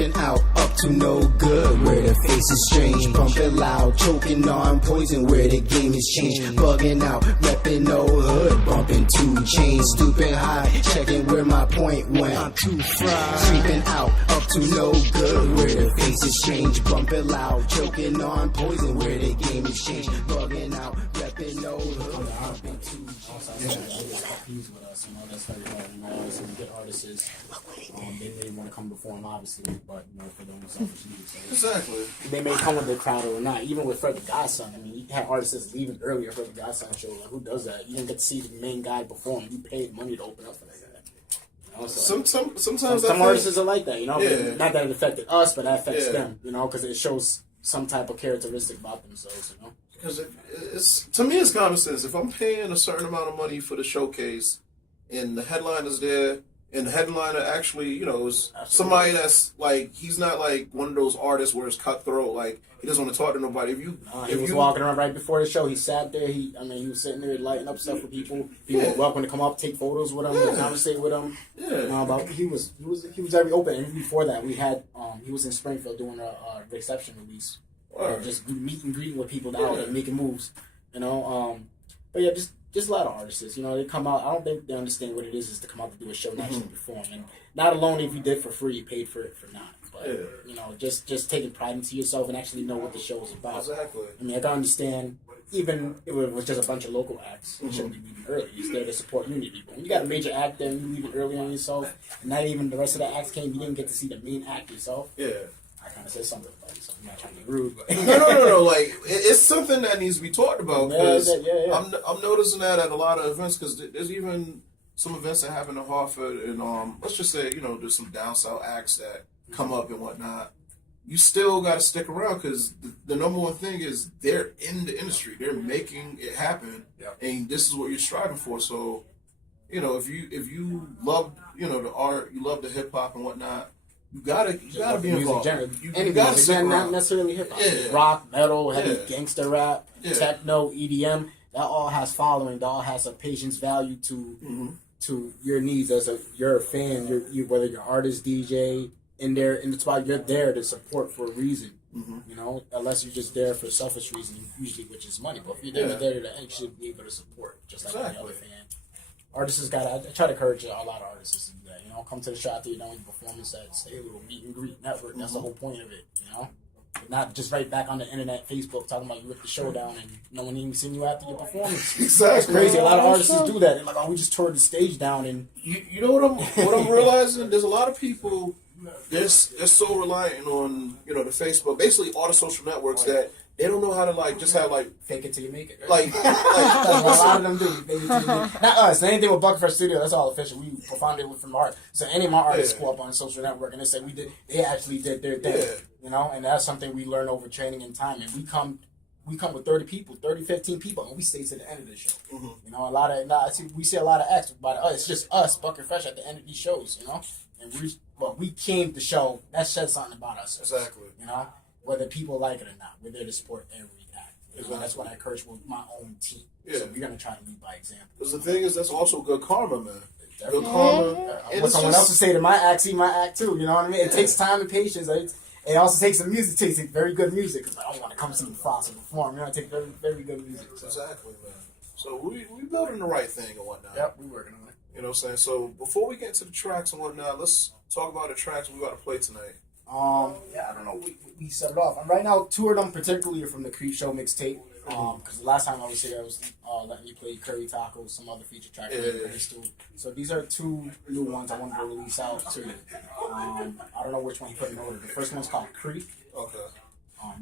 Creeping out, up to no good, where the face is strange. Bumping loud, choking on poison, where the game is changed. Bugging out, repping no hood, bumping 2 chains. Stooping high, checking where my point went. I'm too fried. Creeping out, up to no good, where the face is strange. Bumping loud, choking on poison, where the game is changed. Bugging out, repping no hood, bumping 2 chains. With us, that's very hard. Obviously, we get artists, they want to come perform, obviously, but for their own selfish needs. Exactly. They may come with the crowd or not. Even with Fred the Godson, I mean, you had artists leaving earlier for the Godson show. Like, who does that? You didn't get to see the main guy perform. You paid money to open up for that guy. Sometimes some artists are like that, Yeah. Not that it affected us, but that affects them, because it shows some type of characteristic about themselves, Because it's to me, it's common sense. If I'm paying a certain amount of money for the showcase, and the headliner's there, and the headliner actually, is somebody that's like, he's not like one of those artists where it's cutthroat, like he doesn't want to talk to nobody. He was walking around right before the show. He sat there. He was sitting there lighting up stuff for people. People were welcome to come up, take photos with him, conversate with him. But he was very open. And before that, we had he was in Springfield doing a reception release. Just meet and greeting with people out and making moves, But yeah, just a lot of artists, they come out. I don't think they understand what it is to come out to do a show and actually perform. And not alone if you did for free, you paid for it for not. But just taking pride into yourself and actually know what the show is about. Exactly. I mean, I can understand. Even if it was just a bunch of local acts, you shouldn't be leaving early. It's there to support unity. But when you got a major act there and you leave it early on yourself, and not even the rest of the acts came, you didn't get to see the main act yourself. Yeah. I kind of said something like so. I'm not trying to be rude, but no. Like it's something that needs to be talked about because yeah. I'm noticing that at a lot of events because there's even some events that happen in Hartford and let's just say there's some down south acts that come up and whatnot. You still got to stick around because the number one thing is they're in the industry, they're making it happen, and this is what you're striving for. So if you love the art, you love the hip hop and whatnot. You gotta be involved. You gotta sit not necessarily hip hop. Yeah. Rock, metal, heavy gangster rap, Yeah. techno, EDM. That all has following. That all has a patience value to your needs as you're a fan. Whether you're artist, DJ, in the spot, you're there to support for a reason. Unless you're just there for selfish reason, usually which is money. But if you're there to actually be able to support, just like any other fan. Artists I try to encourage a lot of artists to do that. Come to the shop there, your performance at, stay a little meet and greet network. That's the whole point of it, Not just right back on the internet, Facebook, talking about you ripped the show down and no one even seen you after your performance. Exactly. That's crazy. A lot of artists do that. They're like, oh, we just tore the stage down. And you know what I'm realizing? There's a lot of people, they're so reliant on, the Facebook, basically all the social networks that they don't know how to just have fake it till you make it. Right? That's what a lot of them do. Fake it till you make it. Not us. Anything with Buckfresh Studio, that's all official. We performed it from art. So any of my artists go up on social network and they say they actually did their thing. And that's something we learn over training and time. And we come with 30 people, 15 people, and we stay to the end of the show. We see a lot of acts, but it's just us, Bucket Fresh, at the end of these shows, And we came to show, that says something about us. Exactly. Whether people like it or not, we're there to support every act. That's what I encourage with my own team. So we're going to try to lead by example. Because the thing is, that's also good karma, man. Definitely. Good karma. What someone else would say to my act, see my act too. You know what I mean? It takes time and patience. It also takes some music. It takes very good music. Because I don't want to come see MUFASA perform. It takes very, very good music. So. Exactly, man. So we building the right thing and whatnot. Yep, we working on it. You know what I'm saying? So before we get into the tracks and whatnot, let's talk about the tracks we got to play tonight. I don't know. We set it off. Right now, 2 of them particularly are from the Creep Show mixtape. Because the last time I was here, I was letting you play Curry Tacos, some other feature tracks. So these are 2 new ones I wanted to release out too. I don't know which one you put in order. The first one's called Creep. Okay.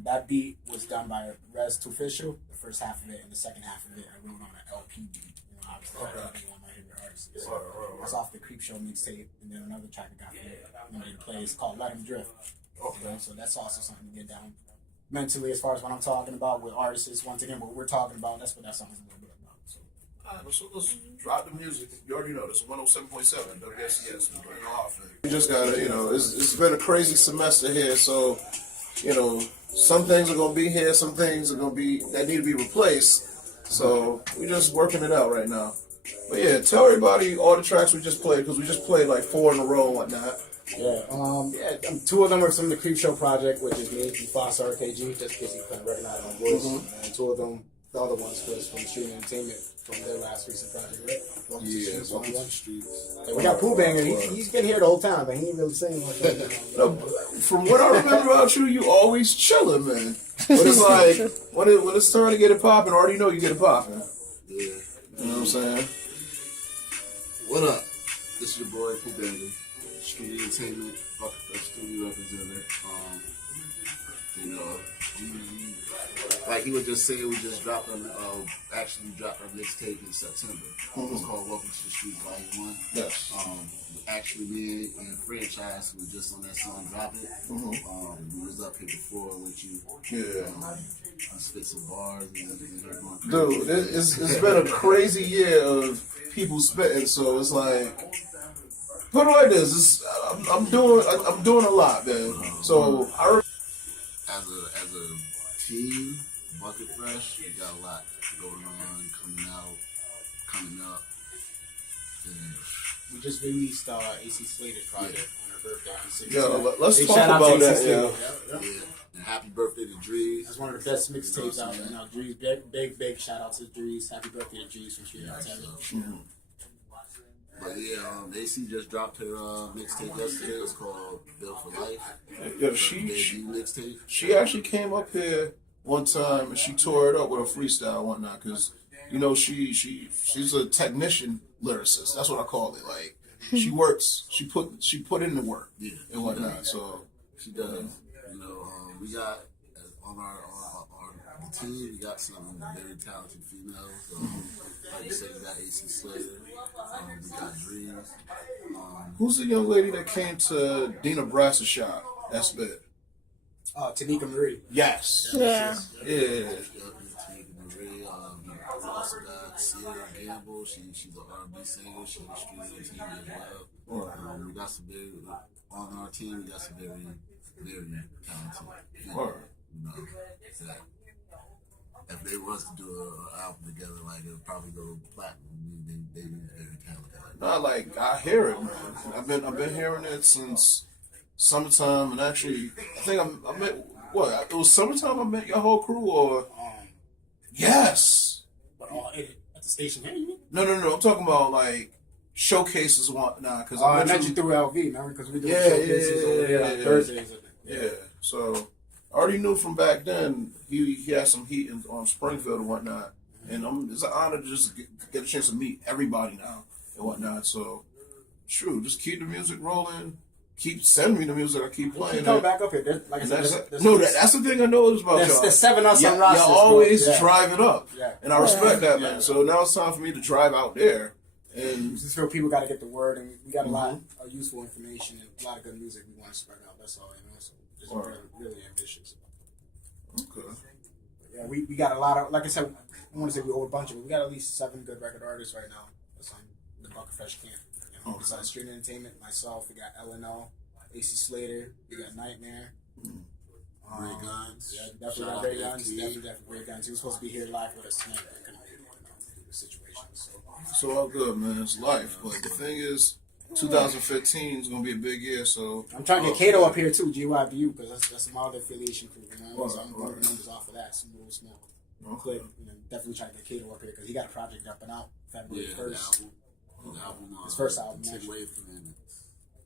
That beat was done by Rez to Official. The first half of it and the second half of it I wrote on an LP beat. Obviously, one of my favorite artists. That's off the Creep Show mixtape, and then another track I got for to play is called Let 'Em Drift. Okay. So that's also something to get down mentally as far as what I'm talking about with artists. Once again, what we're talking about, that's what that song is a little bit about. So. All right, so let's drop the music. You already know this 107.7 WFCS. We just got to, it's been a crazy semester here, so, some things are going to be here, some things are going to be, that need to be replaced. So we're just working it out right now. But yeah, tell everybody all the tracks we just played, because we just played 4 in a row and whatnot. Two of them are from the Creep Show project, which is me, MUFASA RKG, just because you couldn't recognize my voice. And two of them, the other ones was from Street Entertainment from their last recent project, right? Welcome to the Streets. And we got PooBanga. He's getting here the whole time, but he ain't really saying much. No, from what I remember about you, you always chilling, man. But it's like when it's time to get it popping, already know you get it popping. Yeah. You know what I'm saying? What up? This is your boy PooBanga, Street Entertainment, Bucket Studio representative. You know, like he was just saying, we just dropped actually dropped our mixtape in September. It's called Welcome to the Street Volume 1. Yes. Actually, me and Franchise was just on that song Drop It. We was up here before with you. Yeah. I spit some bars and going crazy. Dude, it's been a crazy year of people spitting, so it's like, put it like this, I'm doing a lot, man. So as a team, Bucket Fresh, we got a lot going on, coming up. And we just released AC Slater's project on her birthday on 16th. yeah, let's Big talk shout out to about AC that. Slater. yeah. And happy birthday to Drees. That's one of the best mixtapes out there now. Drees, big shout out to Drees. Happy birthday to Drees from Street Entertainment. But yeah, AC just dropped her mixtape yesterday. It's called Built for Life. Yeah, mixtape. she actually came up here one time and she tore it up with a freestyle and whatnot, because you know she's a technician lyricist. That's what I call it. Like she works, she put in the work, and whatnot. So She does. You know, we got on our the team. We got some very talented females. Like you said, we got AC Slater. We got Dreams. who's the young lady that came to Dina Brass's shop? That's it. Tanika Marie. Yes. Yeah. Yeah. We also got Sierra Gamble. She's an R&B singer. She's a street team as well. We got some very on our team. We got some very talented people. You know, that if they was to do an album together, like it would probably go platinum. They be very talented. Not like I hear it, man. I've been hearing it since summertime, and actually, I think I met what it was summertime. I met your whole crew, or yes. But at the station here, you mean? No. I'm talking about like showcases and whatnot. Because I met you through LV, remember? Because we do showcases over there on Thursdays. Yeah. So I already knew from back then he had some heat on Springfield and whatnot, and it's an honor to just get a chance to meet everybody now and whatnot. So true, just keep the music rolling. Keep sending me the music. I keep playing. Keep coming back up here. Like I said, that's the thing I noticed about y'all. There's 7 us on rosters. Y'all always drive it up, Yeah. and I respect that, man. So now it's time for me to drive out there, and just feel people got to get the word, and we got a lot of useful information and a lot of good music we want to spread out. That's all, you know. So just really ambitious. Okay. Yeah, we got a lot of, like I said, I want to say we owe a bunch of them. We got at least 7 good record artists right now that's on the Bucket Fresh camp. You know, besides Street Entertainment, myself, we got LNO, AC Slater, we got Nightmare. Ray Guns. Yeah, definitely got Ray Guns. Definitely Ray Guns. He was supposed to be here live with us tonight, but couldn't make it, due to the situation. So all good, man. It's life. But the thing is, 2015 is gonna be a big year. So I'm trying to get Kato up here too, GYBU, because that's my other affiliation crew. You know, so I'm doing numbers off of that. Some real small clip. You know, definitely trying to get Kato up here because he got a project up and out February 1st. His first album. 10 Wave Commandments.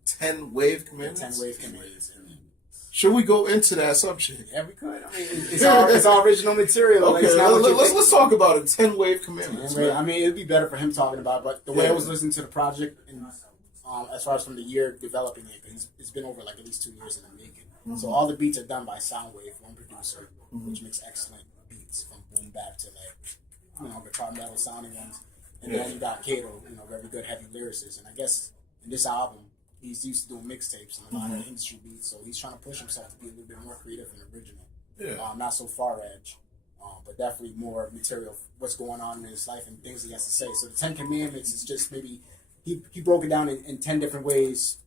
10 Wave Commandments. 10 Wave Commandments. Should we go into that subject? Yeah, we could. I mean, it's all original material. Okay, like, let's talk about it. 10 Wave Commandments. I mean, it'd be better for him talking about it, but the way I was listening to the project, and as far as from the year developing it, it's been over like at least 2 years in the making. So all the beats are done by Soundwave, one producer, which makes excellent beats from boom bap to guitar metal sounding ones. And then you got Kato, very good heavy lyricist. And I guess in this album, he's used to doing mixtapes and a lot of industry beats, so he's trying to push himself to be a little bit more creative and original. Yeah. Not so far edge, but definitely more material, what's going on in his life and things he has to say. So the 10 Commandments is just maybe, he broke it down in 10 different ways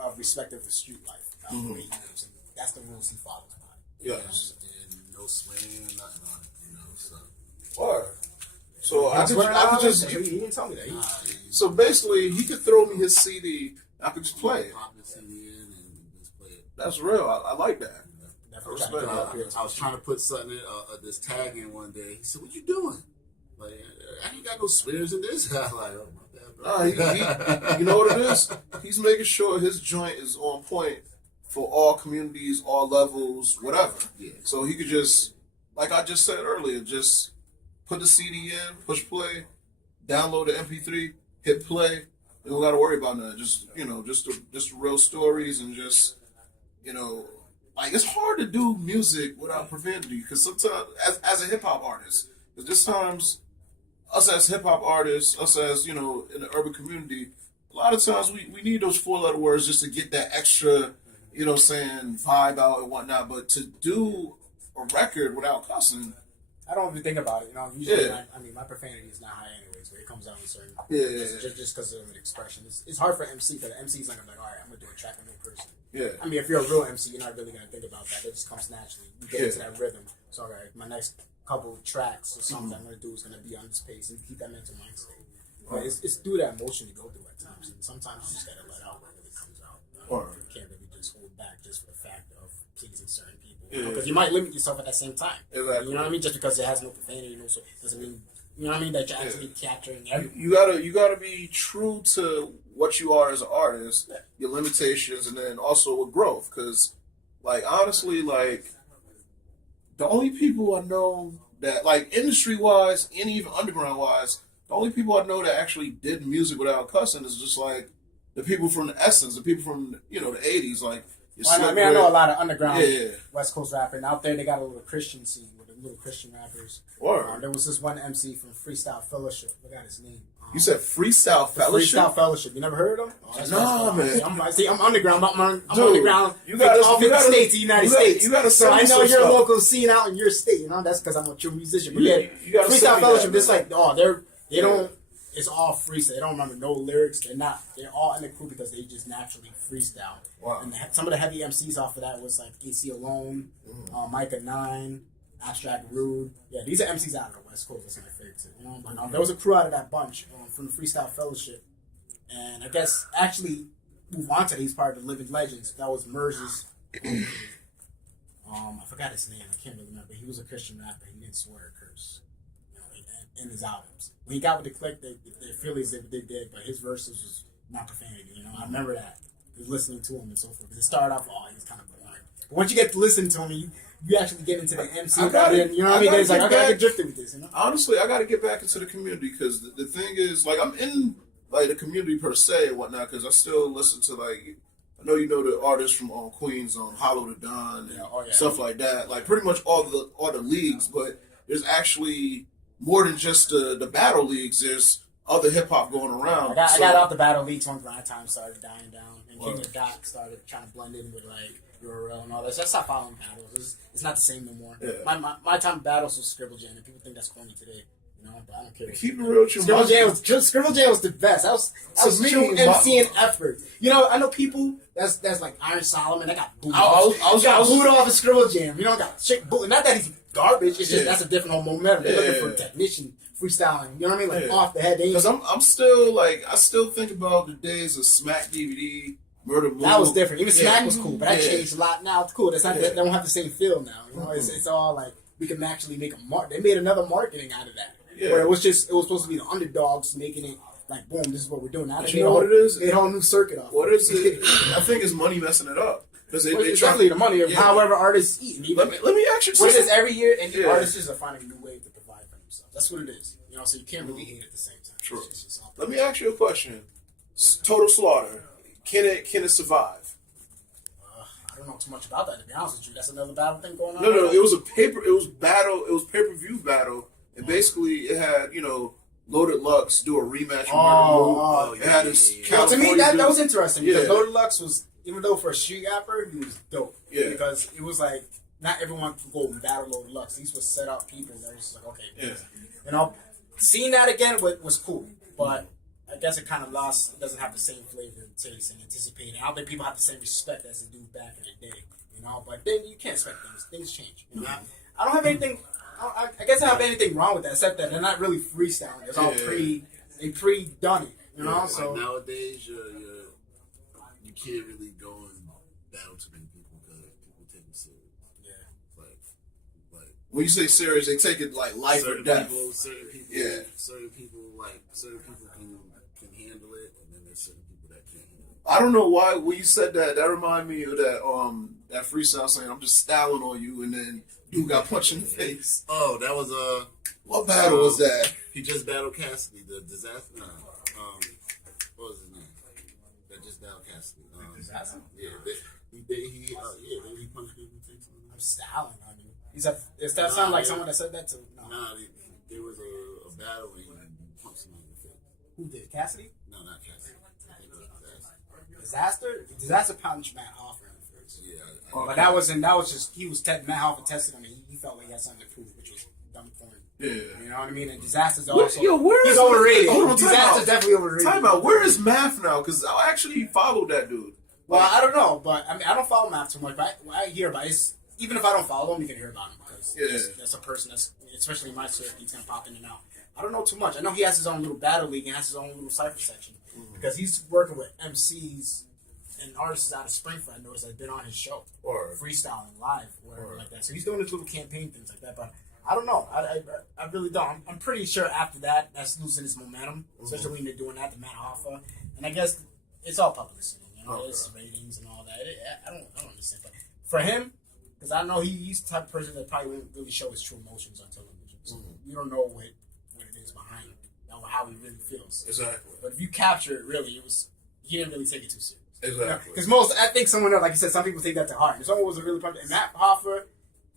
of respect of the street life, the way he lives. And that's the rules he follows by. Yes. And no swaying or nothing on it, so. Word. So I could just he didn't tell me that. So basically, he could throw me his CD. I could just play it. Pop the CD in That's real. I like that. Definitely respect trying to get that. up here. I was trying to put something in, this tag in one day. He said, "What you doing?" Like, I ain't got no swears in this. I'm like, oh my bad, bro. Nah, you know what it is? He's making sure his joint is on point for all communities, all levels, whatever. Yeah. So he could just, like I just said earlier, just put the CD in, push play, download the MP3, hit play. You don't got to worry about nothing. Just just the real stories and just like it's hard to do music without profanity because sometimes as a hip hop artist, because there's times us as hip hop artists, us as in the urban community, a lot of times we need those 4-letter words just to get that extra, vibe out and whatnot. But to do a record without cussing, I don't even think about it. Usually, Yeah. my profanity is not high anyways, but it comes out in certain. Yeah. Just because of an expression. It's hard for MC because the MC's like, all right, I'm gonna do a track with no person. yeah, I mean, if you're a real MC, you're not really gonna think about that. It just comes naturally. You get into that rhythm. So, all right, my next couple tracks or something I'm gonna do is gonna be on this pace and keep that mental mind state. But it's through that emotion you go through at times, and sometimes you just gotta let out when it really comes out. You can't really just hold back just for the fact of pleasing certain people. Because you might limit yourself at that same time. Exactly. You know what I mean? Just because it has no profanity, so doesn't mean that you're actually capturing everything. you gotta be true to what you are as an artist, your limitations, and then also with growth. Because, like, honestly, like the only people I know that, like, industry wise and even underground wise, the only people I know that actually did music without cussing is just like the people from the Essence, the people from the 80s, like. I know a lot of underground Yeah. West Coast rappers. And out there, they got a little Christian scene with the little Christian rappers. There was this one MC from Freestyle Fellowship. I forgot his name. You said Freestyle Fellowship? Freestyle Fellowship. You never heard of him? No, man. I'm underground. I'm Dude, underground. you gotta- all you 50 gotta- states, the United States. You gotta so send I me know some your stuff. local scene out in your state. That's because I'm a true musician. But You Freestyle gotta send me that, Fellowship. It's man. like, they don't. It's all freestyle. They don't remember no lyrics. They're all in the crew because they just naturally freestyle. Wow. And some of the heavy MCs off of that was like AC Alone, Micah 9, Abstract Rude. Yeah, these are MCs out of the West Coast. That's my favorite too. But there was a crew out of that bunch from the Freestyle Fellowship. And I guess actually MUFASA, he's part of the Living Legends. That was Merz's. I forgot his name. I can't really remember. He was a Christian rapper. He didn't swear or curse. In his albums. When he got with the clique, they Phillies they did, but his verses was not profanity. I remember that. I was listening to him and so forth. Because it started off, he was kind of boring. But once you get to listen to him, you actually get into the MC. You know what I mean? It's like, I gotta get drifted with this. Honestly, I gotta get back into the community because the thing is, like, I'm in like the community per se and whatnot because I still listen to like. I know the artists from Queens, Hollow the Don, and stuff like that. Like pretty much all the leagues, but there's actually more than just the battle leagues. There's other hip hop going around. I got out the battle leagues when grind time started dying down, and King of Dot started trying to blend in with like URL and all that. So I stopped following battles. It's not the same no more. Yeah. My time battles was Scribble Jam, and people think that's corny today. But I don't care. Keep it real with you. Scribble Jam was the best. That was true MC and effort. I know people that's like Iron Solomon. That got booed. Got booed off of Scribble Jam. Got shit booed. Not that he's garbage. It's just that's a different whole momentum. They're looking for technician freestyling. You know what I mean? Like off the head. Because I'm still like I still think about the days of Smack DVD, Murder Move. That was different. Even Smack was cool, but that changed a lot now. It's cool. That's not. They don't have the same feel now. It's all like we can actually make a mark. They made another marketing out of that. Yeah. Where it was supposed to be the underdogs making it like boom. This is what we're doing now. You know what it is? They made a whole new circuit off. What is it? I think it's money messing it up. Because it's definitely the money of however artists eat. Let me ask you what it is every year, and artists are finding a new way to provide for themselves. That's what it is. So you can't really hate at the same time. True. Let me ask you a question. Total Slaughter, can it survive? I don't know too much about that, to be honest with you. That's another battle thing going on. No. It was pay-per-view battle, and basically it had Loaded Lux do a rematch. It had this. To me, that was interesting because Loaded Lux was, even though for a street rapper, he was dope. Yeah. Because it was like not everyone could go and battle Loaded Lux. These were set up people that was like, okay, seeing that again was cool, but I guess it kind of lost. It doesn't have the same flavor and taste and anticipating. I don't think people have the same respect as they do back in the day. But then you can't expect things. Things change. I don't have anything. I guess I don't have anything wrong with that, except that they're not really freestyling. It's all they pre-done it. So like nowadays, you can't really go and battle too many people. When you say serious, they take it like life or death. Certain people can handle it, and then there's certain people that can't handle it. I don't know why when you said that. That reminded me of that freestyle saying, "I'm just styling on you," and then dude got punched in the face. Oh, that was What battle was that? He just battled Cassidy, the disaster. What was his name? That just battled Cassidy. Disaster? Yeah, he punched people in the face. I'm styling on you. Does that sound like someone that said that to? No. Nah, there was a battle and he punched him in the face. Who did? Cassidy? No, not Cassidy. I think it was Disaster? Disaster punched Matt Hoffer in the face. Yeah. But that was just Matt Hoffer tested him and he felt like he had something to prove, which was dumb porn. Yeah. You know what I mean? And Disaster's also he's overrated. Disaster's definitely overrated. Time out. Where is Math now? Because I actually followed that dude. Well, I don't know, but I mean, I don't follow Math too much, but I hear about it. Even if I don't follow him, you can hear about him because that's a person that's, especially in my circuit, he's gonna pop in and out. I don't know too much. I know he has his own little battle league and has his own little cypher section because he's working with MCs and artists out of Springfield. I noticed that's been on his show, or freestyling live, or whatever like that. So he's doing his little campaign things like that. But I don't know. I really don't. I'm pretty sure after that, that's losing its momentum, especially when they're doing that to Matt Hoffa. And I guess it's all publicity. You know, it's ratings and all that. I don't understand. But for him, because I know he's the type of person that probably won't really show his true emotions on television. So you don't know what it is behind or how he really feels. Exactly. But if you capture it, really, he didn't really take it too serious. Exactly. Because I think someone else, like you said, some people take that to heart. If someone wasn't really pumped, and Matt Hoffa,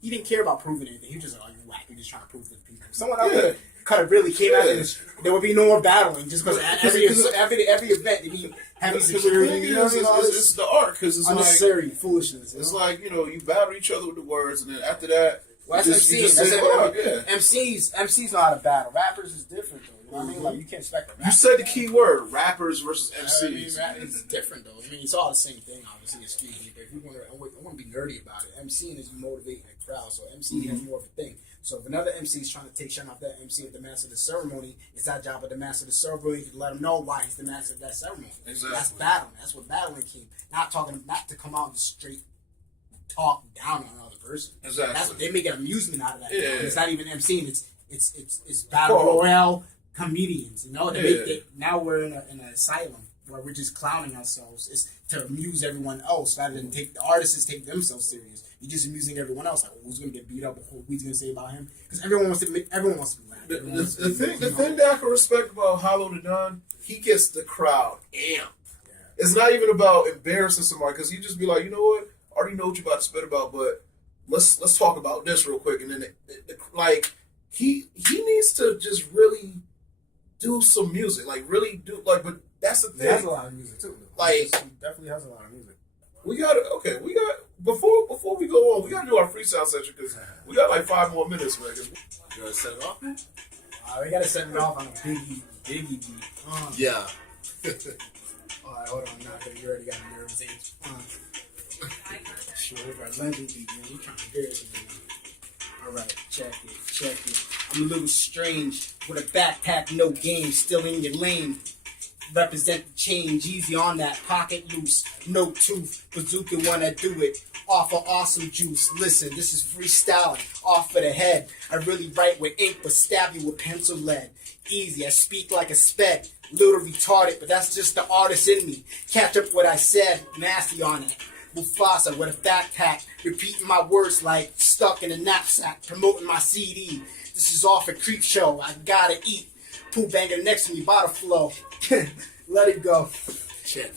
he didn't care about proving anything. He was just like, "Oh, you whack. You're just trying to prove to the people." If someone else could have really came out of this, there would be no more battling. Just because every event, it'd be heavy security. It's the art because it's unnecessary foolishness. It's like you battle each other with the words, and then after that, well, that's MCs know how to battle. Rappers is different though. You know what I mean? Like you can't expect a rapper. You said the key word: rappers versus MCs. It's different though. I mean, it's all the same thing. Obviously, excuse me, but if you want to be nerdy about it, MCing is motivating a crowd. So MC has more of a thing. So if another MC is trying to take shine off that MC at the master of the ceremony, it's our job at the master of the ceremony to let him know why he's the master of that ceremony. Exactly. That's battling. That's what battling came. Not to come out and straight talk down on another person. Exactly. They make an amusement out of that. Yeah. It's not even MCing. It's battle royale comedians. You know, now we're in an asylum where we're just clowning ourselves. It's to amuse everyone else rather than take the artists take themselves serious. You're just amusing everyone else. Like, who's going to get beat up? What he's going to say about him? Because everyone wants to be laughed. The thing that I can respect about Hollow the Don, he gets the crowd amped. Yeah. It's not even about embarrassing somebody because he just be like, you know what? I already know what you're about to spit about, but let's talk about this real quick. And then he needs to just really do some music, like really do but that's the thing. He has a lot of music too. Like he definitely has a lot of music. We got before we go on, we gotta do our freestyle session because we got like 5 more minutes, man. You gotta set it off? We gotta set it off on a biggie beat. Yeah. Alright, hold on now, because you already got a nervous age. Sure, we got legend beat, man. You trying to hear it, man. Alright, check it. I'm a little strange with a backpack, no game, still in your lane. Represent the change, easy on that, pocket loose, no tooth, bazooka wanna do it, offer awesome juice. Listen, this is freestyling, off of the head. I really write with ink, but stab you with pencil lead. Easy, I speak like a sped, little retarded, but that's just the artist in me. Catch up what I said, nasty on it. MUFASA with a backpack, repeating my words like stuck in a knapsack, promoting my CD. This is off a creep show, I gotta eat. PooBanga next to me, bottle flow. Let it go. Check.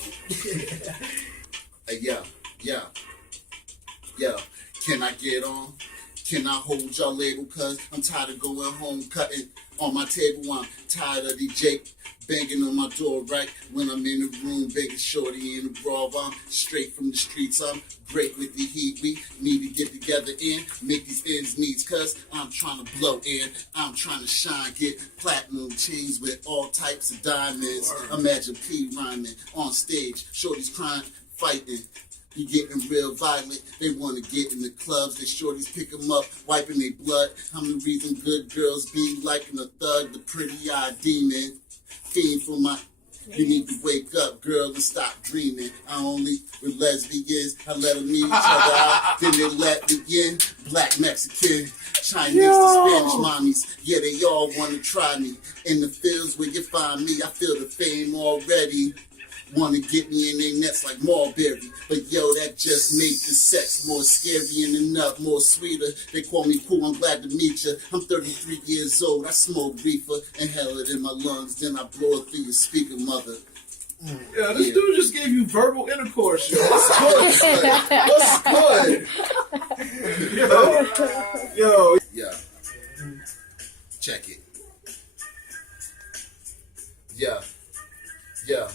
Yeah. Can I get on? Can I hold y'all label? Cause I'm tired of going home cutting on my table. I'm tired of the Jake banging on my door right when I'm in the room, begging shorty in the bra. I'm straight from the streets. I'm great with the heat. We need to get together and make these ends meet. Cause I'm trying to blow in. I'm trying to shine. Get platinum chains with all types of diamonds. Imagine P rhyming on stage. Shorty's crying, fighting. You getting real violent. They want to get in the clubs. They shorties pick them up, wiping their blood. I'm the reason good girls be liking a thug, the pretty-eyed demon. Fiend for my You need to wake up, girl, and stop dreaming. I only with lesbians, I let them meet each other out, then they let me in. Black, Mexican, Chinese, to Spanish mommies, yeah, they all want to try me. In the fields where you find me, I feel the fame already. Wanna get me in their nets like Marbury, but yo, that just makes the sex more scary and enough, more sweeter. They call me Pooh, I'm glad to meet you. I'm 33 years old, I smoke reefer, inhale it in my lungs, then I blow it through your speaker, mother. Yeah, this dude just gave you verbal intercourse, yo. What's good? What's good? Yo. Yeah. Check it. Yeah. Yeah.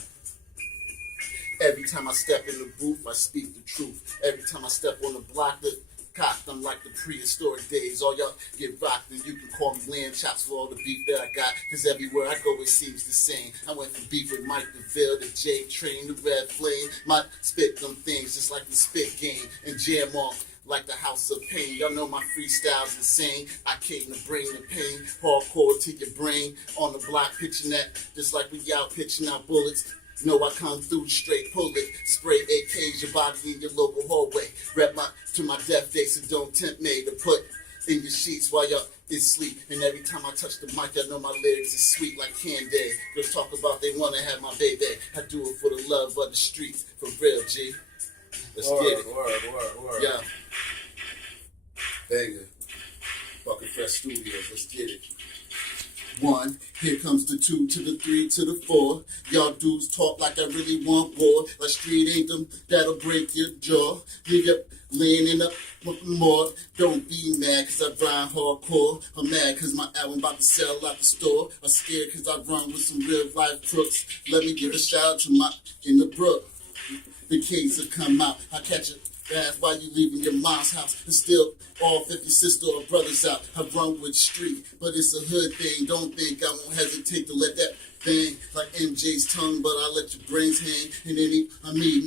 Every time I step in the booth, I speak the truth. Every time I step on the block, the cocked, I'm like the prehistoric days. All y'all get rocked, and you can call me lamb chops for all the beef that I got. Cause everywhere I go, it seems the same. I went from beef with Mike DeVille, the J Train, the Red Flame. My spit them things just like the spit game and jam off like the House of Pain. Y'all know my freestyle's insane. I came to bring the pain, hardcore to your brain. On the block, pitching that, just like we out pitching out bullets. No, I come through straight, pull it, spray AKs, your body in your local hallway. Rep to my death day, so don't tempt me to put in your sheets while y'all is sleep. And every time I touch the mic, I know my lyrics is sweet like candy. Girls talk about they wanna have my baby. I do it for the love of the streets, for real, G. Let's get it. Word. Yeah. Banga. Fucking Fresh Studios, let's get it. 1, here comes the 2 to the 3 to the 4. Y'all dudes talk like I really want war. Like street anthem, that'll break your jaw. Leave you laying in up more. Don't be mad cause I grind hardcore. I'm mad cause my album about to sell out the store. I'm scared cause I run with some real life crooks. Let me give a shout out to my in the brook. The kids will come out. I catch it. That's why you leaving your mom's house and still all 50 sister or brothers out. I run with street, but it's a hood thing. Don't think I won't hesitate to let that bang like MJ's tongue, but I let your brains hang. And then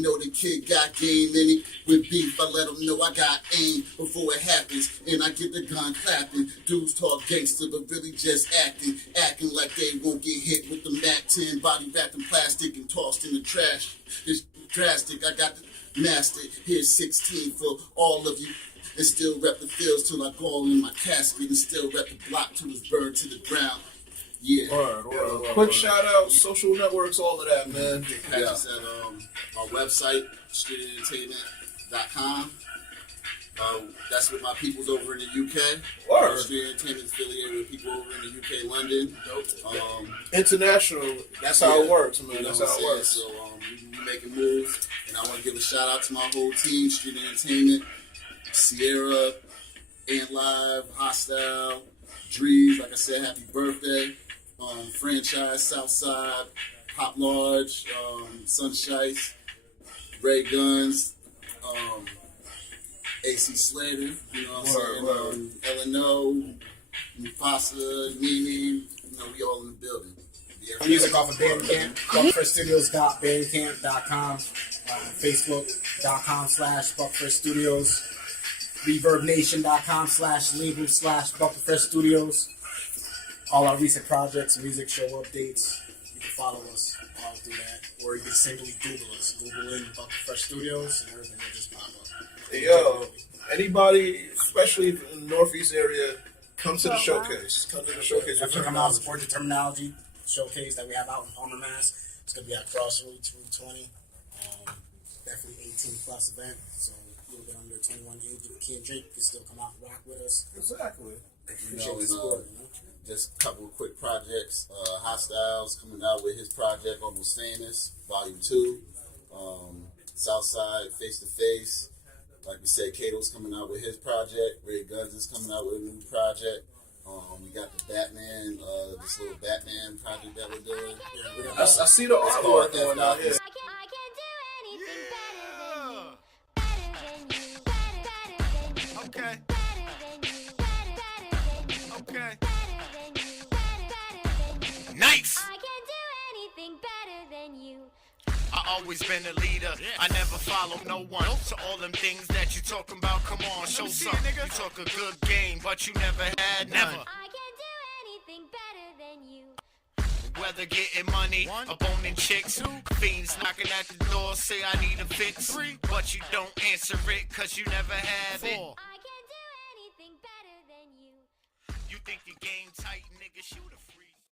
know the kid got game. Then he with beef, I let him know I got aim before it happens. And I get the gun clapping. Dudes talk gangster, but really just acting like they won't get hit with the Mac 10, body wrapped in plastic and tossed in the trash. It's drastic. I got the master, here's 16 for all of you. And still rep the fields till I go in my casket. And still rep the block till it's burned to the ground. Yeah. Word. Quick shout out, social networks, all of that, man. Catch us at our website, streetentertainment.com. That's with my peoples over in the UK. Word. Street Entertainment is affiliated with people over in the UK, London. International, that's how it works, man. You know That's how it works. So we making moves, and I want to give a shout out to my whole team, Street Entertainment, Sierra, Ant Live, Hostile, Drees, like I said, happy birthday, Franchise, Southside, Pop Large, Sunshine, Ray Guns, AC Slater, you know what I'm saying, LNO, MUFASA, Nini, you know, we all in the building. Music off of Bandcamp, buckfreshstudios.bandcamp.com, facebook.com/buckfreshstudios, reverbnation.com/label/buckfreshstudios. All our recent projects, music show updates, you can follow us all through that, or you can simply Google us. Google in Buck Fresh Studios, and everything will just pop up. Hey, yo, anybody, especially in the Northeast area, come to the showcase. Come to the showcase. Definitely come out and support the Terminology showcase that we have out in Palmer, Mass. It's going to be at Crossroads, Route 20. Definitely 18+ event, so a little bit under 21 age. If you can't drink, you can still come out and rock with us. Exactly. You know, just a couple of quick projects. Hostiles coming out with his project, Almost Famous, Volume 2. Southside, Face to Face. Like we said, Kato's coming out with his project. Ray Guns is coming out with a new project. We got the Batman, this little Batman project that we're doing. Yeah, I see the artwork going out here. Okay. Nice. I can do anything better than you. I always been a leader. I never follow no one. So all them things that you talking about, come on, show some. You talk a good game, but you never had none. I can do anything better than you. Whether getting money or boning chicks. Fiends knocking at the door, say I need a fix. But you don't answer it, cause you never have it. I can do anything better than you. You think your game tight, nigga, shoot a free.